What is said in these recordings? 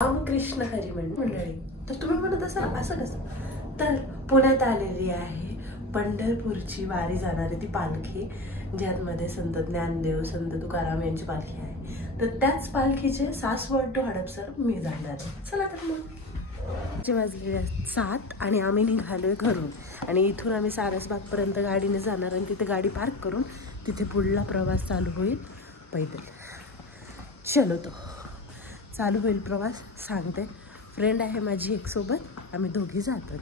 रामकृष्ण हरी मंडळी. तर तुम्ही म्हणत असाल असं कसं, तर पुण्यात आलेली आहे पंढरपूरची वारी जाणारी ती पालखी, ज्यामध्ये संत ज्ञानदेव, संत तुकाराम यांची पालखी आहे. तर त्याच पालखीचे सासवड टू हडपसर मी जाणार आहे. चला तर मग वाजले 7 आणि आम्ही निघालोय घरून. आणि इथून आम्ही सारसबागपर्यंत गाडीने जाणार आणि तिथे गाडी पार्क करून तिथे पुढला प्रवास चालू होईल पैदल. चलो तो चालू होईल प्रवास. सांगते, फ्रेंड आहे माझी एक सोबत, आम्ही दोघी जातो.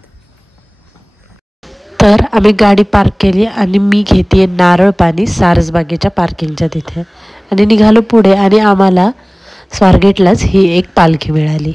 तर आम्ही गाडी पार्क केली आणि मी घेते नारळ पाणी सारसबागेच्या पार्किंगच्या तिथे आणि निघालो पुढे. आणि आम्हाला स्वारगेटलाच ही एक पालखी मिळाली.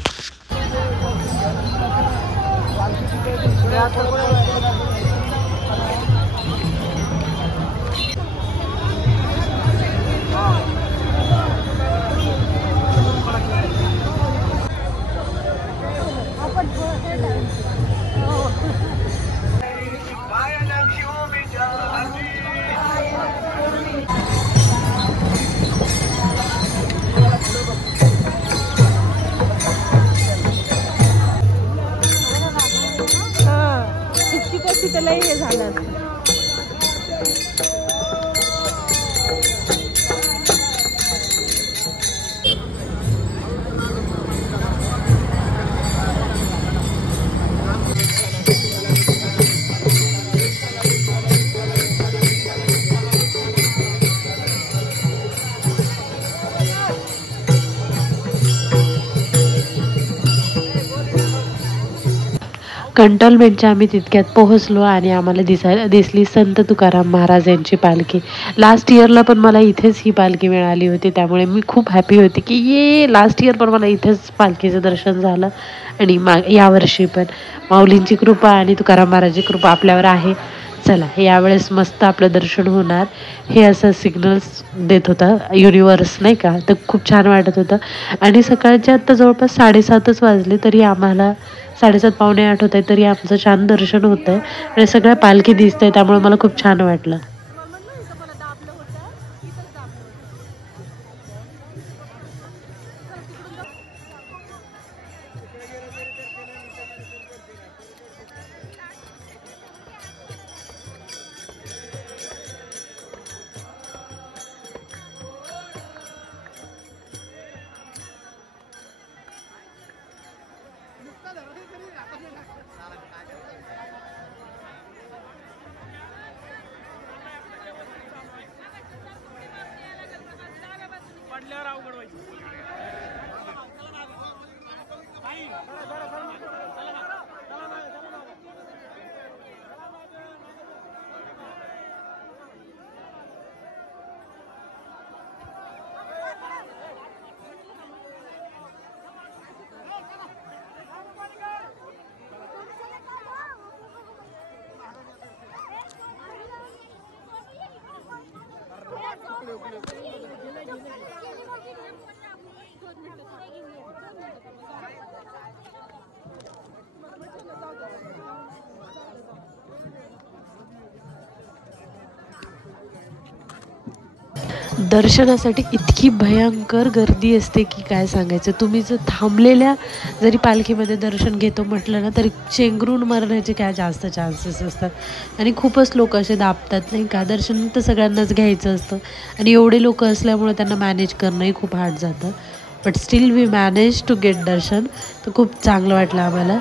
त्याला हे झालं. कंटोन्मेंटच्या आम्ही तितक्यात पोहोचलो आणि आम्हाला दिसली संत तुकाराम महाराज यांची पालखी. लास्ट इयरला पण मला इथेच ही पालखी मिळाली होती, त्यामुळे मी खूप हॅपी होती की लास्ट इयर पण मला इथेच पालखीचं दर्शन झालं. आणि यावर्षी पण माऊलींची कृपा आणि तुकाराम महाराजची कृपा आपल्यावर आहे. चला यावेळेस मस्त आपलं दर्शन होणार हे असं सिग्नल्स देत होता युनिवर्स, नाही का. तर खूप छान वाटत होतं. आणि सकाळच्या आता जवळपास 7:30 वाजले तरी आम्हाला 7:30 पावणे 8 होत आहे तरी आमचं छान दर्शन होत आहे आणि सगळ्या पालखी दिसत आहे, त्यामुळे मला खूप छान वाटलं. दर्शनासाठी इतकी भयंकर गर्दी असते की काय सांगायचं. तुम्ही जर थांबलेल्या जरी पालखीमध्ये दर्शन घेतो म्हटलं ना तरी चेंगरून मरण्याचे काय जास्त चान्सेस असतात. आणि खूपच लोक असे दाबतात, नाही का. दर्शन तर सगळ्यांनाच घ्यायचं असतं आणि एवढे लोक असल्यामुळे त्यांना मॅनेज करणंही खूप हार्ड जातं. But still we manage to get darshan. तर खूप चांगलं वाटलं आम्हाला.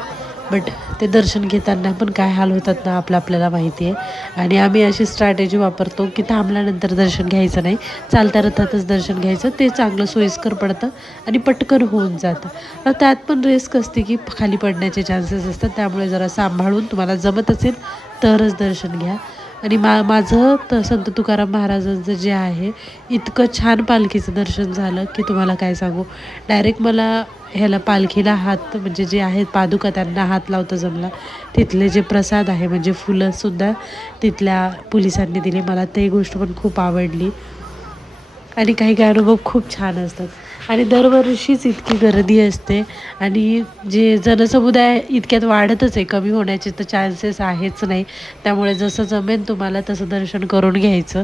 बट ते दर्शन घेताना पण काय हाल होतात ना आपल्याला माहिती आहे. आणि आम्ही अशी स्ट्रॅटेजी वापरतो की थांबल्यानंतर दर्शन घ्यायचं नाही, चालत्या रथातच दर्शन घ्यायचं. ते चांगलं सोयीस्कर पडतं आणि पटकन होऊन जातं. त्यात पण रिस्क असते की खाली पडण्याचे चान्सेस असतात, त्यामुळे जरा सांभाळून तुम्हाला जमत असेल तरच दर्शन घ्या. आणि माझं तर संत तुकाराम महाराजांचं जे आहे इतकं छान पालखीचं दर्शन झालं की तुम्हाला काय सांगू. डायरेक्ट मला ह्याला पालखीला हात म्हणजे जे आहेत पादुका त्यांना हात लावता जमला. तिथले जे प्रसाद आहे म्हणजे फुलंसुद्धा तिथल्या पोलिसांनी दिली. मला ते गोष्ट पण खूप आवडली. आणि काही काही अनुभव खूप छान असतात. आणि दरवर्षीच इतकी गर्दी असते आणि जे जनसमुदाय इतक्यात वाढतच आहे, कमी होण्याचे तर चान्सेस आहेच नाही. त्यामुळे जसं जमेन तुम्हाला तसं दर्शन करून घ्यायचं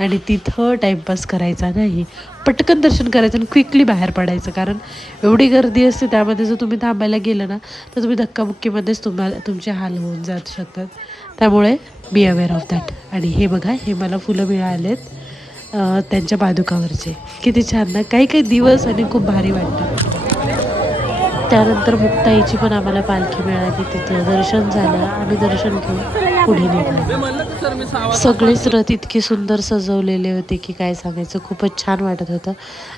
आणि तिथं टाईमपास करायचा नाही, पटकन दर्शन करायचं आणि क्विकली बाहेर पडायचं. कारण एवढी गर्दी असते, त्यामध्ये जर तुम्ही थांबायला गेलं ना तर तुम्ही धक्काबुक्कीमध्येच तुमचे हाल होऊन जात शकतात. त्यामुळे बी अवेअर ऑफ दॅट. आणि हे बघा, हे मला फुलं मिळालेत त्यांच्या पादुकावरचे. किती छान ना, काही काही दिवस आणि खूप भारी वाटतं. त्यानंतर मुक्ताईची पण आम्हाला पालखी मिळाली, तिथं दर्शन झालं. आम्ही दर्शन घेऊन पुढे निघालो. सगळेच रथ इतके सुंदर सजवलेले होते की काय सांगायचं, खूपच छान वाटत होतं.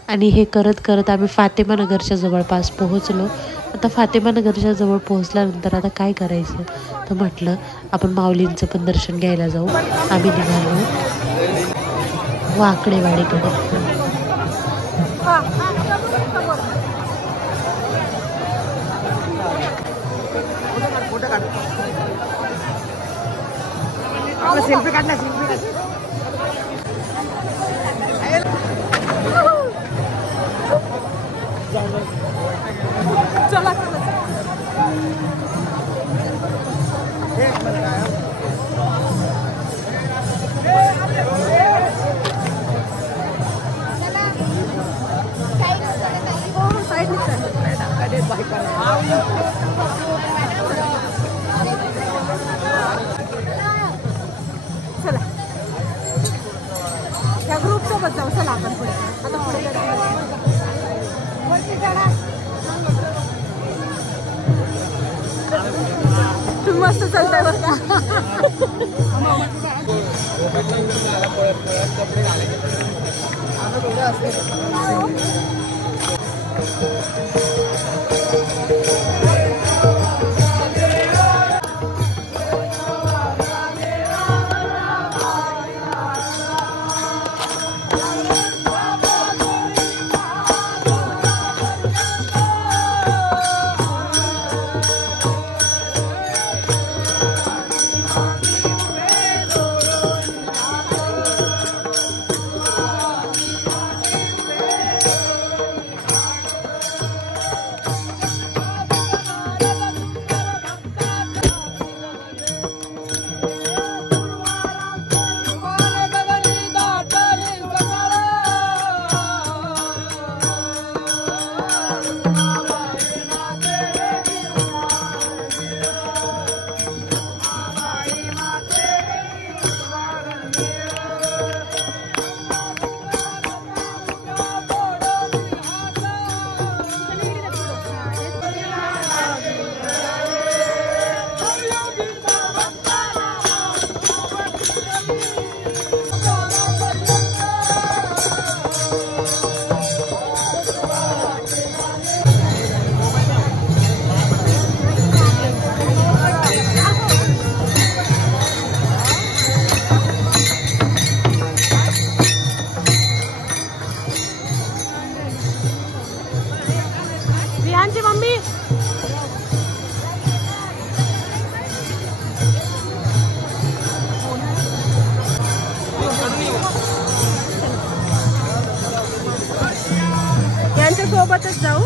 आणि हे करत करत आम्ही फातेमा नगरच्या जवळपास पोहोचलो. आता फातेमा नगरच्या जवळ पोहोचल्यानंतर आता काय करायचं, तर म्हटलं आपण माऊलींचं पण दर्शन घ्यायला जाऊ. आम्ही निघालो वाकडेवाडीकडे. सेल्फी काढ. चला या ग्रुप सोबत जाऊ. चला आपण पुढे. आता पुढे वरती चढा. तुम्ही मस्त चालताय बरं का. सोबतच जाऊ.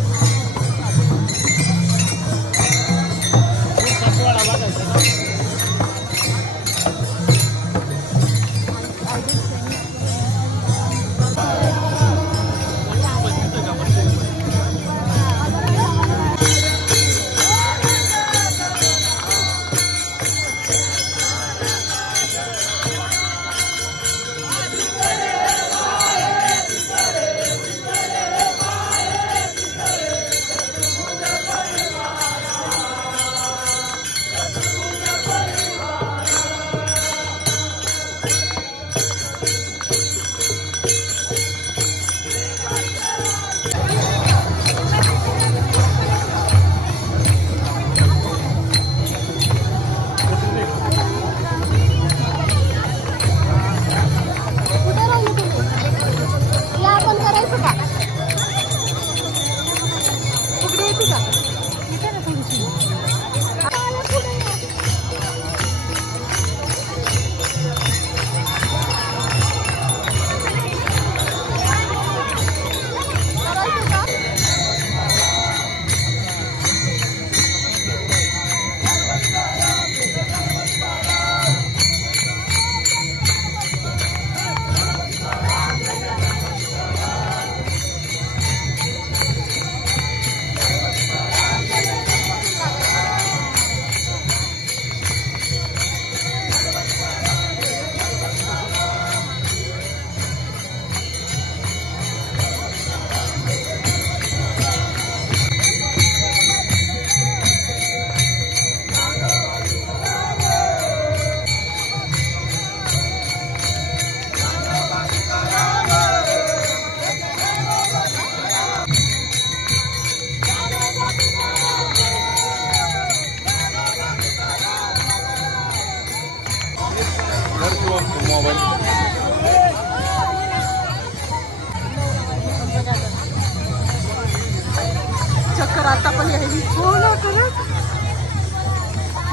राहिली. हो ना खरंच.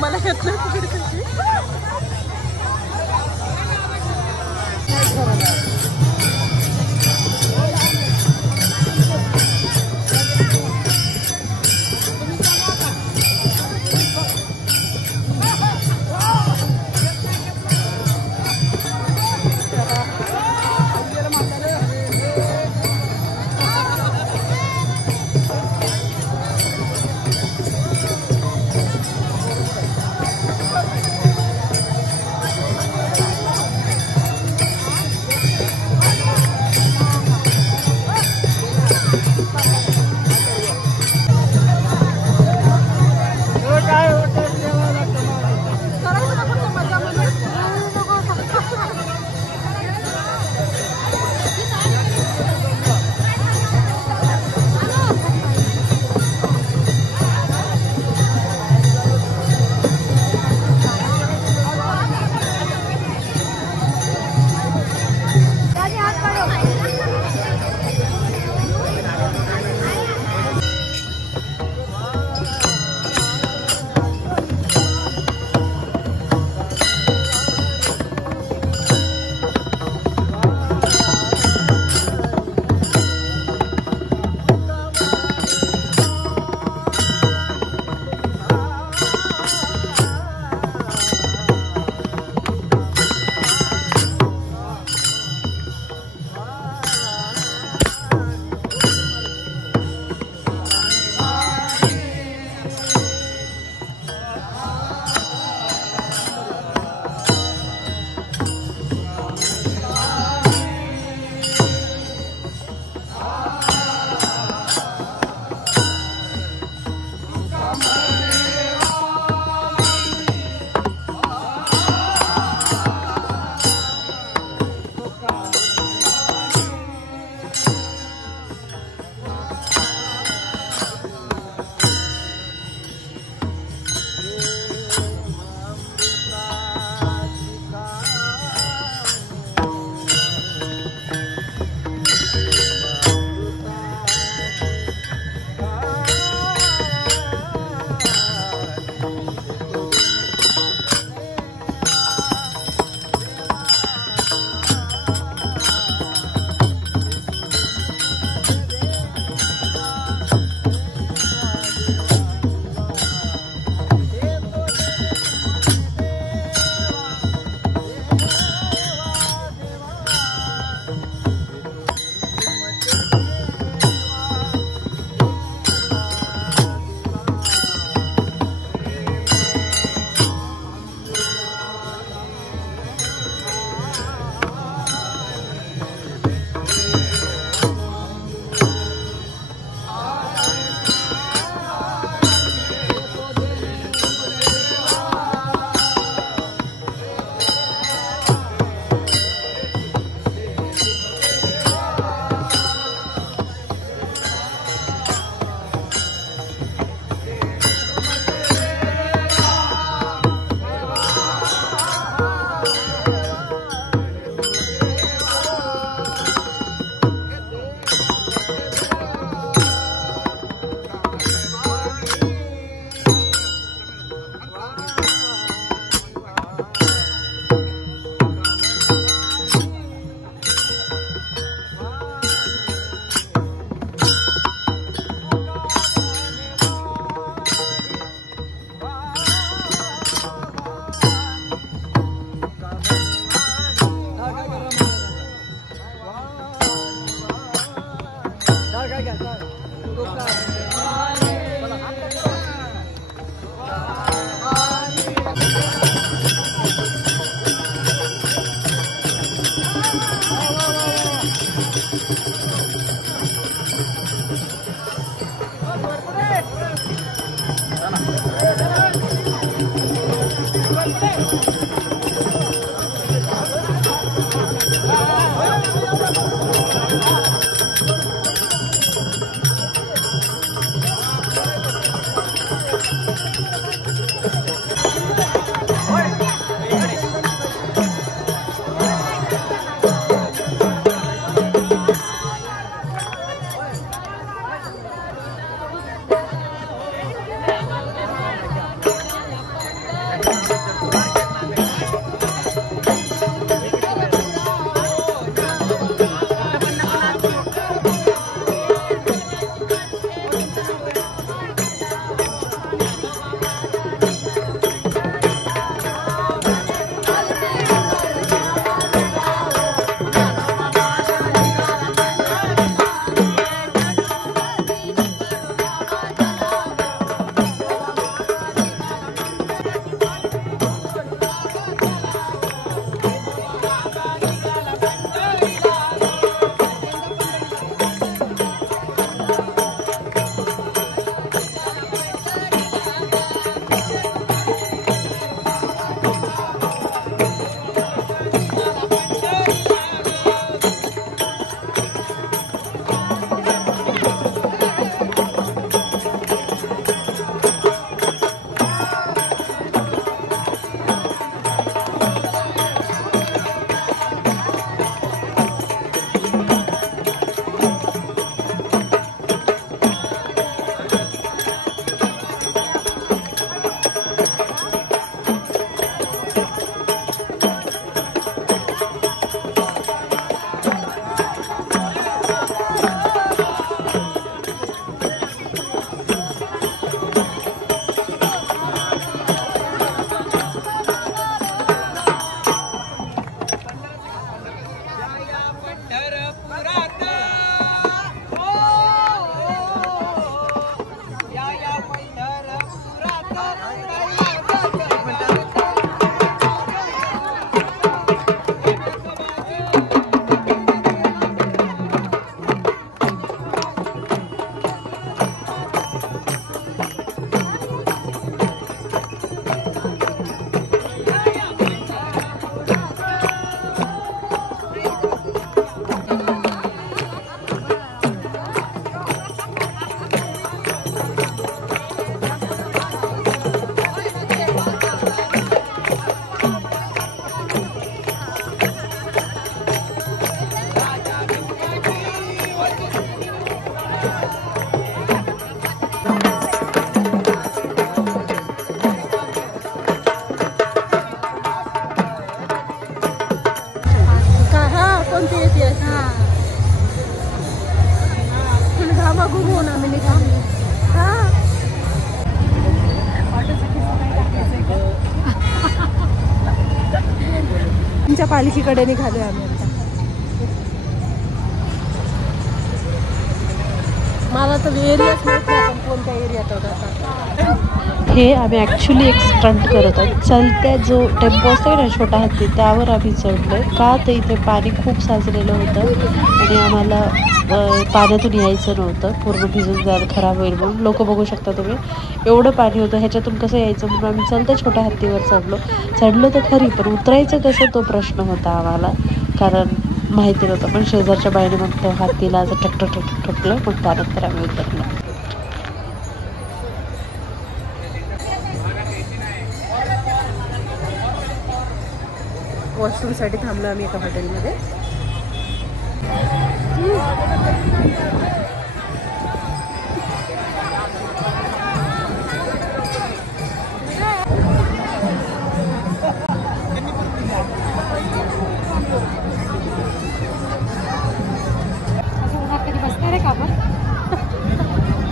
मला घेतलं तिकडे कशी. पालखीकडे निघालोय आम्ही आता. मला तर एरियाच माहित नाही आपण कोणत्या एरियात होता. हे आम्ही ॲक्च्युली एक स्टंट करत आहोत. चलत्या जो टेम्पो असतो ना छोटा हत्ती, त्यावर आम्ही चढलोय का तर इथे पाणी खूप साचलेलं होतं आणि आम्हाला पाण्यातून यायचं नव्हतं, पूर्ण भिजून जायला खराब होईल म्हणून. लोक बघू शकता तुम्ही, एवढं पाणी होतं, ह्याच्यातून कसं यायचं म्हणून आम्ही चलत्या छोट्या हत्तीवर चढलो तर खरी, पण उतरायचं कसं तो प्रश्न होता आम्हाला, कारण माहिती नव्हतं. पण शेजारच्या बाईने मग त्या हत्तीला असं ठकलं, मग त्यानंतर आम्ही उतरलो. वॉशरूमसाठी थांबलो आम्ही एका हॉटेलमध्ये.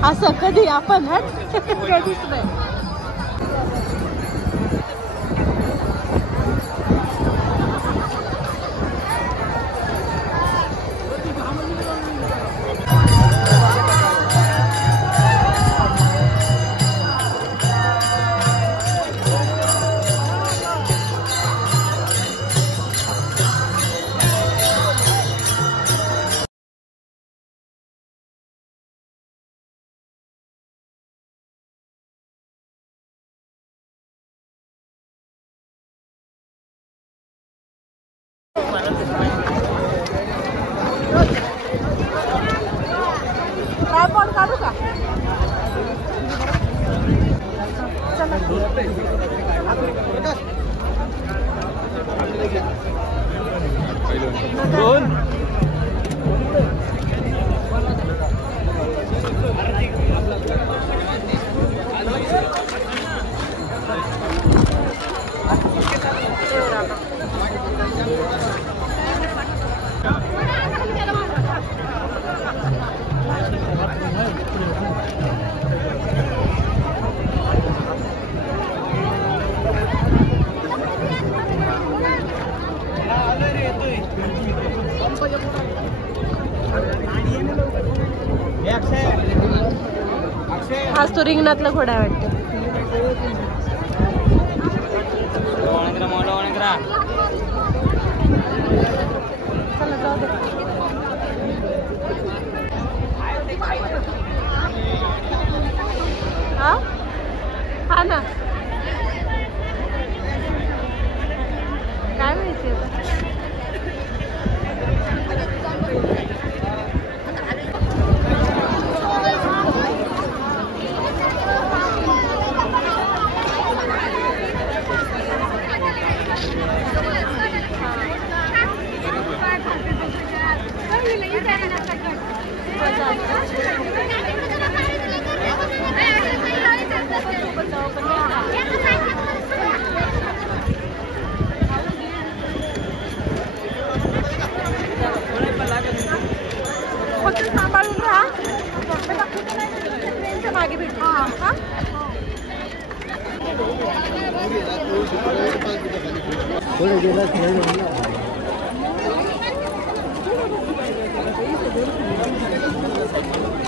असं कधी आपण कधीच नाही. ट्रायपॉड काढू का? आज तो रिंगणातला घोडा आहे वाटतं. चला जाऊ दे. हा ना, काय माहिती फक्त सांभाळून राहा. ट्रेनच्या मागे भेटू. हा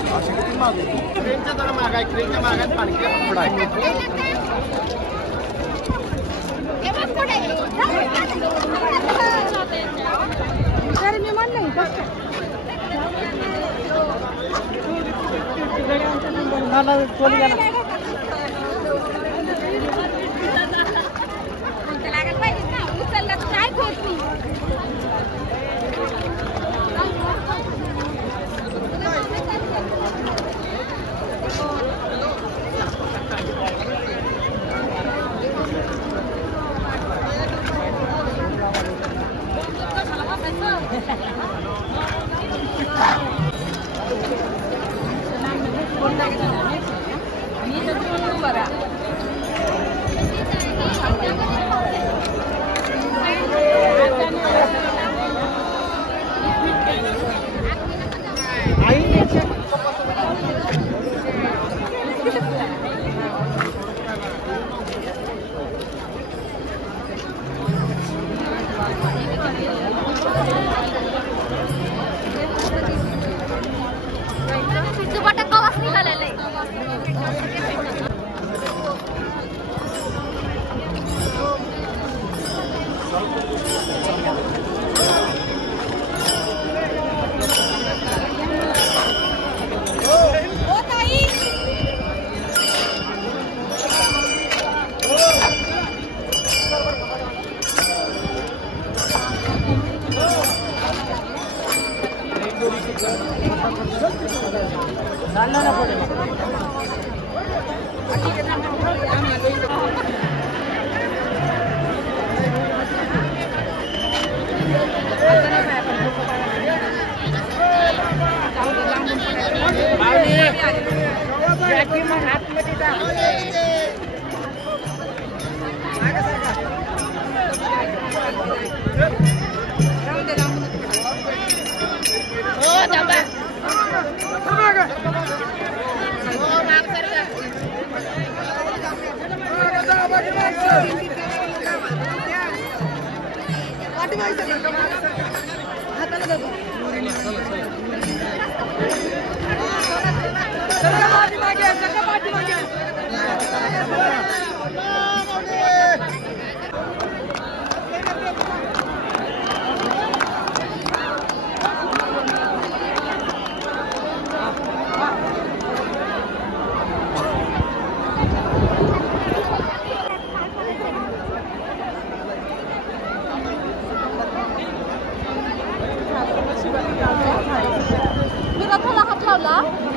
ट्रेनच्या जरा माग आहे, ट्रेनच्या मागात पालखी पुढं आहे. मी म्हणलं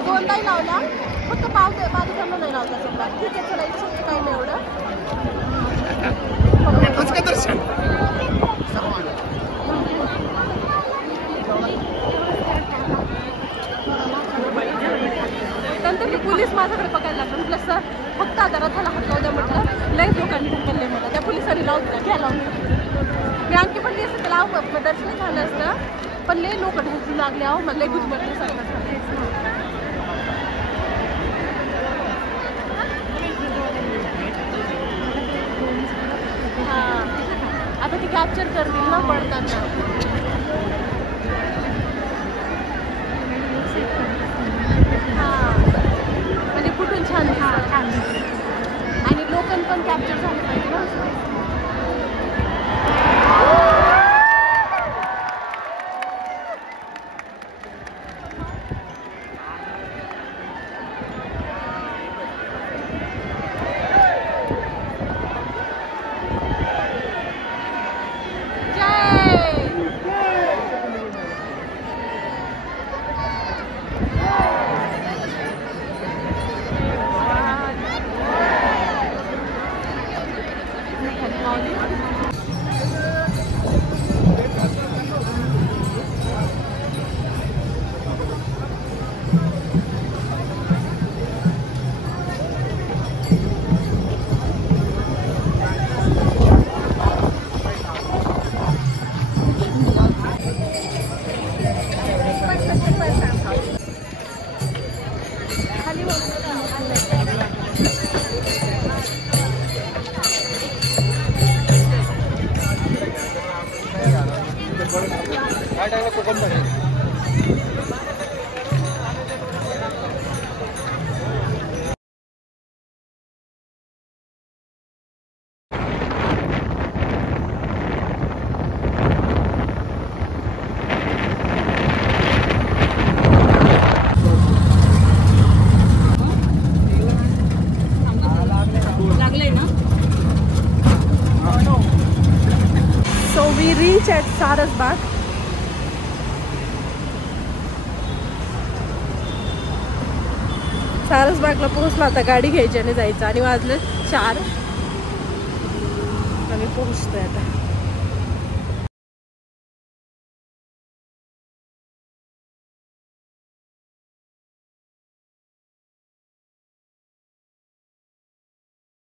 दोनदाही लावला, फक्त बाजूकडनं नाही लावला समजा. ठीक आहे, चला इट्स ओके, काही नाही एवढं. नंतर ते पोलीस माझ्याकडे पकायला लागलं. म्हटलं सर फक्त रथाला हात लावू द्या, म्हटलं लई लोकांनी ढकलले मला. त्या पोलिसांनी लावून दिला, घ्या लावून. मी आणखी पण ते असं त्याला दर्शन झालं असतं, पण लई लोक ढकलू लागले. अहो मला लई गुजमटले सारखं. आता ती कॅप्चर करतील ना पडताना. म्हणजे कुठून छान आणि लोकल पण कॅप्चर झालं पाहिजे ना. लागलंय ना. So we reach at Sarasbaug. सारसबागला पोहोचलो. आता गाडी घ्यायची आणि जायचं आणि वाजलं 4. आम्ही पोहोचतोय आता.